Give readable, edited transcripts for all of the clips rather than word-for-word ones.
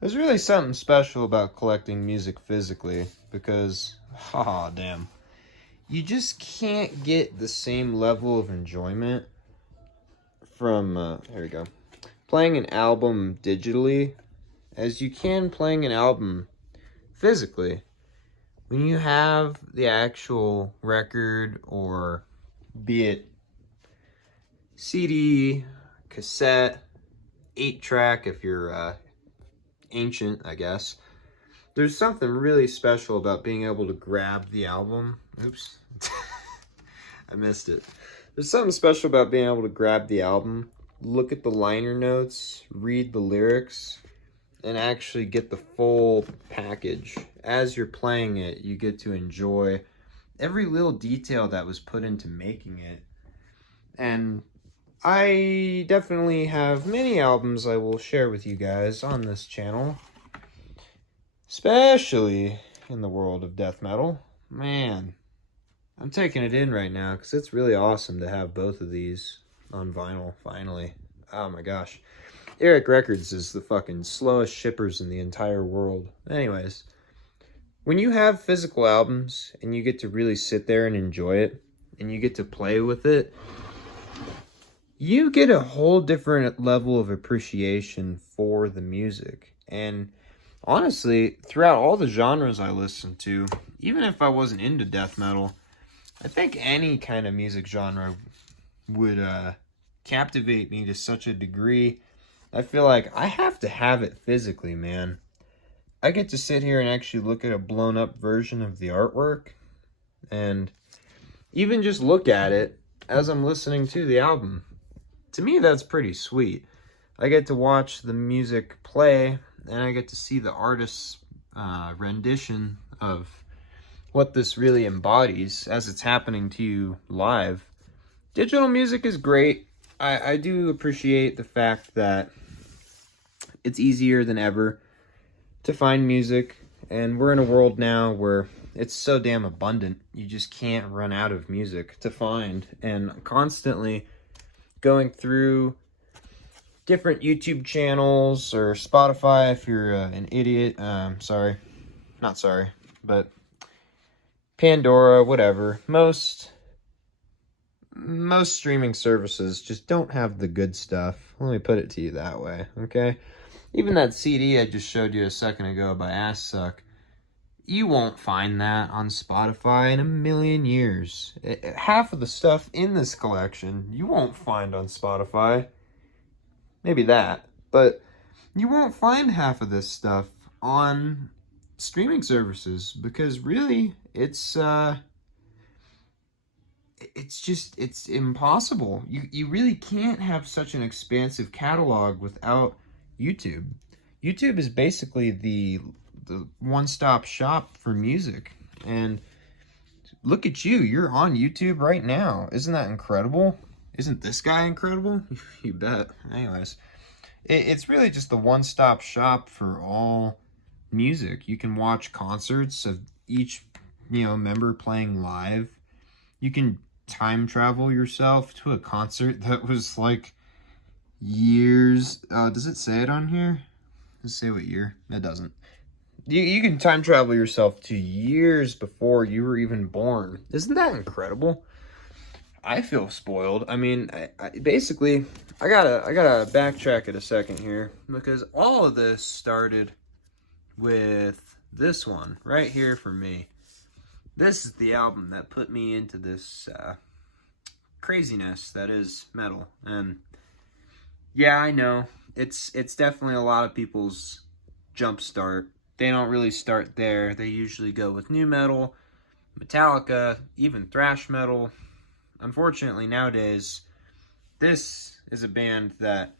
There's really something special about collecting music physically because, damn, you just can't get the same level of enjoyment from, here we go, playing an album digitally as you can playing an album physically. When you have the actual record, or be it CD, cassette, 8-track if you're ancient, I guess, there's something really special about being able to grab the album. Oops. I missed it. There's something special about being able to grab the album, look at the liner notes, read the lyrics, and actually get the full package. As you're playing it, you get to enjoy every little detail that was put into making it. And I definitely have many albums I will share with you guys on this channel, especially in the world of death metal. Man, I'm taking it in right now because it's really awesome to have both of these on vinyl finally. Oh my gosh. Eric Records is the fucking slowest shippers in the entire world. Anyways, when you have physical albums and you get to really sit there and enjoy it, and you get to play with it, you get a whole different level of appreciation for the music. And honestly, throughout all the genres I listen to, even if I wasn't into death metal, I think any kind of music genre would captivate me to such a degree. I feel like I have to have it physically, man. I get to sit here and actually look at a blown up version of the artwork and even just look at it as I'm listening to the album. To me, that's pretty sweet. I get to watch the music play, and I get to see the artist's rendition of what this really embodies as it's happening to you live. Digital music is great. I do appreciate the fact that it's easier than ever to find music, and we're in a world now where it's so damn abundant, you just can't run out of music to find. And constantly going through different YouTube channels or Spotify if you're an idiot. Not sorry, but Pandora, whatever. Most streaming services just don't have the good stuff. Let me put it to you that way, okay? Even that CD I just showed you a second ago by Ass Suck, you won't find that on Spotify in a million years. Half of the stuff in this collection you won't find on Spotify. Maybe that. But you won't find half of this stuff on streaming services because really it's impossible. You really can't have such an expansive catalog without YouTube. YouTube is basically the one-stop shop for music. And look at you, you're on YouTube right now. Isn't that incredible? Isn't this guy incredible? You bet. Anyways, it's really just the one-stop shop for all music. You can watch concerts of each, member playing live. You can time travel yourself to a concert that was like years. Does it say it on here? Does it say what year? It doesn't. You can time travel yourself to years before you were even born. Isn't that incredible? I feel spoiled. I mean, I basically, I gotta backtrack it a second here because all of this started with this one right here for me. This is the album that put me into this craziness that is metal. And yeah, I know it's definitely a lot of people's jump start. They don't really start there. They usually go with nu metal, Metallica, even thrash metal. Unfortunately, nowadays, this is a band that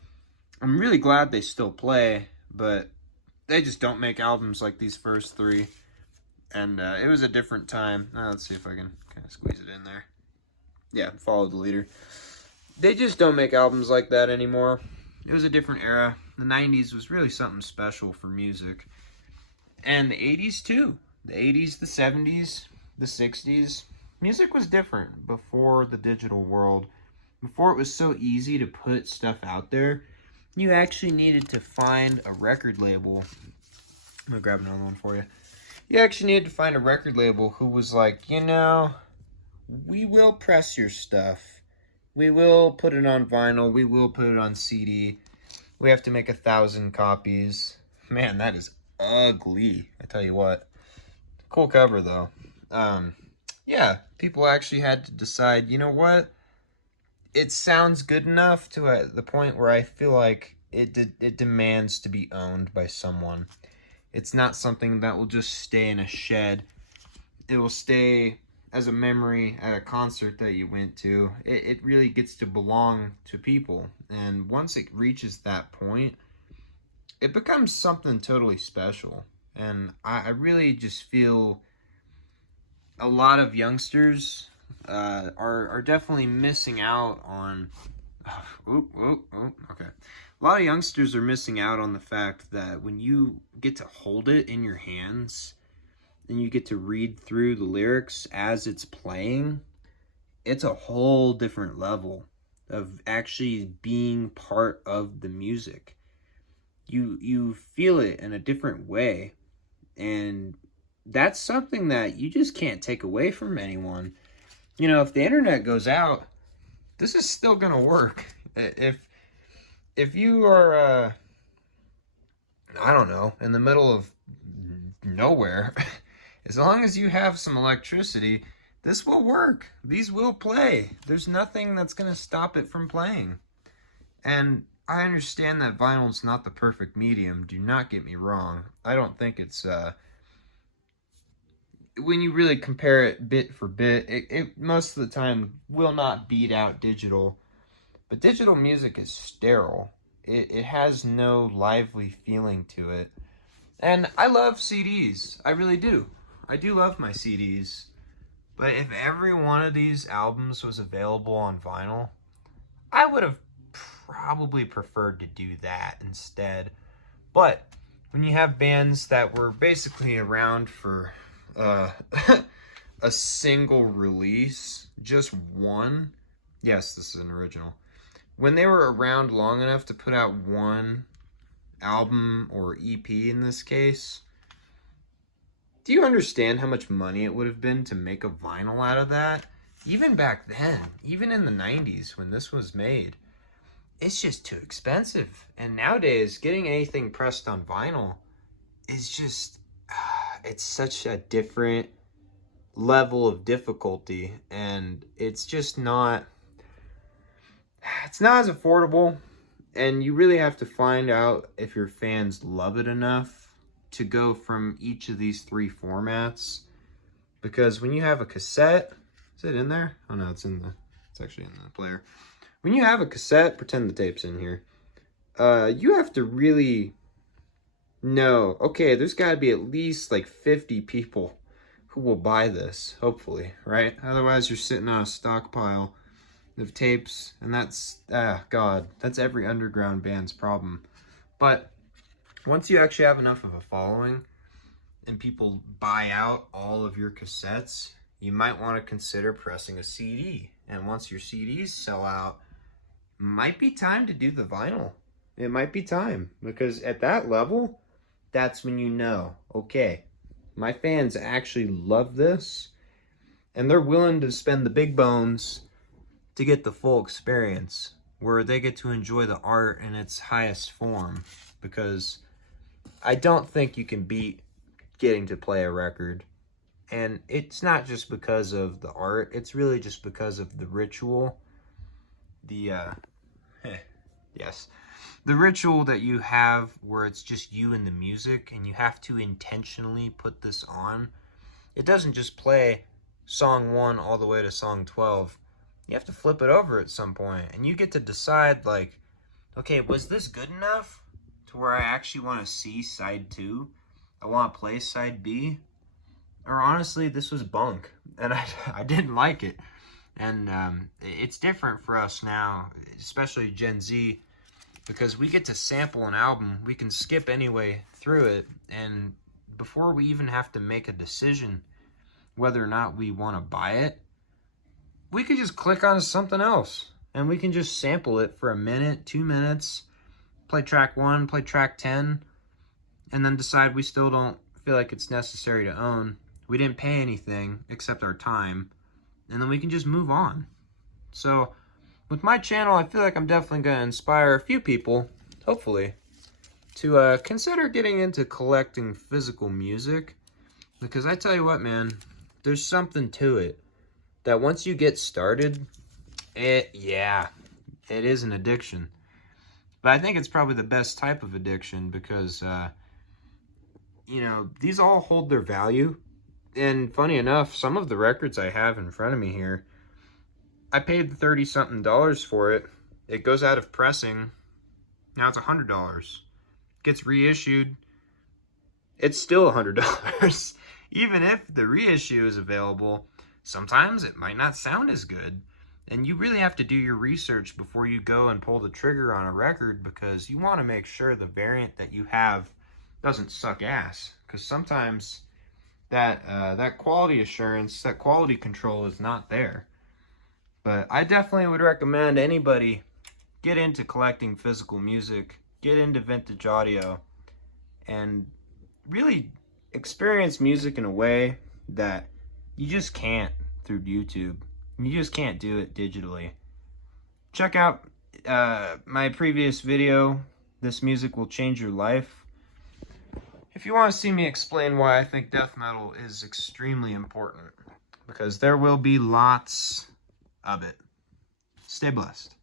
I'm really glad they still play, but they just don't make albums like these first three. And it was a different time. Let's see if I can kind of squeeze it in there. Yeah, follow the leader. They just don't make albums like that anymore. It was a different era. The 90s was really something special for music. And the 80s too. The 80s, the 70s, the 60s. Music was different before the digital world. Before it was so easy to put stuff out there. you actually needed to find a record label. I'm gonna grab another one for you. You actually needed to find a record label who was like, you know, we will press your stuff. We will put it on vinyl. We will put it on CD. We have to make 1,000 copies. Man, that is ugly. I tell you what. Cool cover, though. Yeah, people actually had to decide, you know what? It sounds good enough to the point where I feel like it demands to be owned by someone. It's not something that will just stay in a shed. It will stay as a memory at a concert that you went to. It really gets to belong to people. And once it reaches that point, it becomes something totally special. And I really just feel a lot of youngsters are definitely missing out on... okay. A lot of youngsters are missing out on the fact that when you get to hold it in your hands and you get to read through the lyrics as it's playing, it's a whole different level of actually being part of the music. You feel it in a different way, and that's something that you just can't take away from anyone. You know, if the internet goes out, this is still gonna work. If you are I don't know, in the middle of nowhere, as long as you have some electricity, this will work. These will play. There's nothing that's gonna stop it from playing. And I understand that vinyl is not the perfect medium. Do not get me wrong. I don't think it's when you really compare it bit for bit, it most of the time will not beat out digital. But digital music is sterile. It has no lively feeling to it. And I love CDs. I really do. I do love my CDs. But if every one of these albums was available on vinyl, I would have probably preferred to do that instead. But when you have bands that were basically around for a single release, just one, yes, this is an original. When they were around long enough to put out one album or EP in this case, do you understand how much money it would have been to make a vinyl out of that? Even back then, even in the 90s when this was made, it's just too expensive. And nowadays, getting anything pressed on vinyl is just, it's such a different level of difficulty, and it's just not, it's not as affordable, and you really have to find out if your fans love it enough to go from each of these three formats. Because when you have a cassette, is it in there? Oh no, it's actually in the player. When you have a cassette, pretend the tape's in here, you have to really know, okay, there's got to be at least like 50 people who will buy this, hopefully, right? Otherwise, you're sitting on a stockpile of tapes, and that's, God, that's every underground band's problem. But once you actually have enough of a following and people buy out all of your cassettes, you might want to consider pressing a CD. And once your CDs sell out, might be time to do the vinyl. It might be time, because at that level, that's when you know, okay, my fans actually love this, and they're willing to spend the big bones to get the full experience, where they get to enjoy the art in its highest form. Because I don't think you can beat getting to play a record. And it's not just because of the art, it's really just because of the ritual. The ritual that you have where it's just you and the music, and you have to intentionally put this on. It doesn't just play song 1 all the way to song 12. You have to flip it over at some point, and you get to decide, like, okay, was this good enough to where I actually want to see side 2? I want to play side B? Or honestly, this was bunk, and I didn't like it. And it's different for us now, especially Gen Z, because we get to sample an album. We can skip anyway through it, and before we even have to make a decision whether or not we want to buy it, we could just click on something else, and we can just sample it for a minute, 2 minutes, play track 1, play track 10, and then decide we still don't feel like it's necessary to own. We didn't pay anything except our time, and then we can just move on. So with my channel, I feel like I'm definitely going to inspire a few people, hopefully, to consider getting into collecting physical music. Because I tell you what, man, there's something to it that once you get started, it is an addiction. But I think it's probably the best type of addiction because, you know, these all hold their value. And funny enough, some of the records I have in front of me here, I paid $30-something for it. It goes out of pressing. Now it's $100. Gets reissued. It's still $100. Even if the reissue is available, sometimes it might not sound as good. And you really have to do your research before you go and pull the trigger on a record, because you want to make sure the variant that you have doesn't suck ass. Because sometimes that quality assurance, that quality control is not there. But I definitely would recommend anybody get into collecting physical music, get into vintage audio, and really experience music in a way that you just can't through YouTube. You just can't do it digitally. Check out my previous video, This Music Will Change Your Life, if you want to see me explain why I think death metal is extremely important, because there will be lots of it. Stay blessed.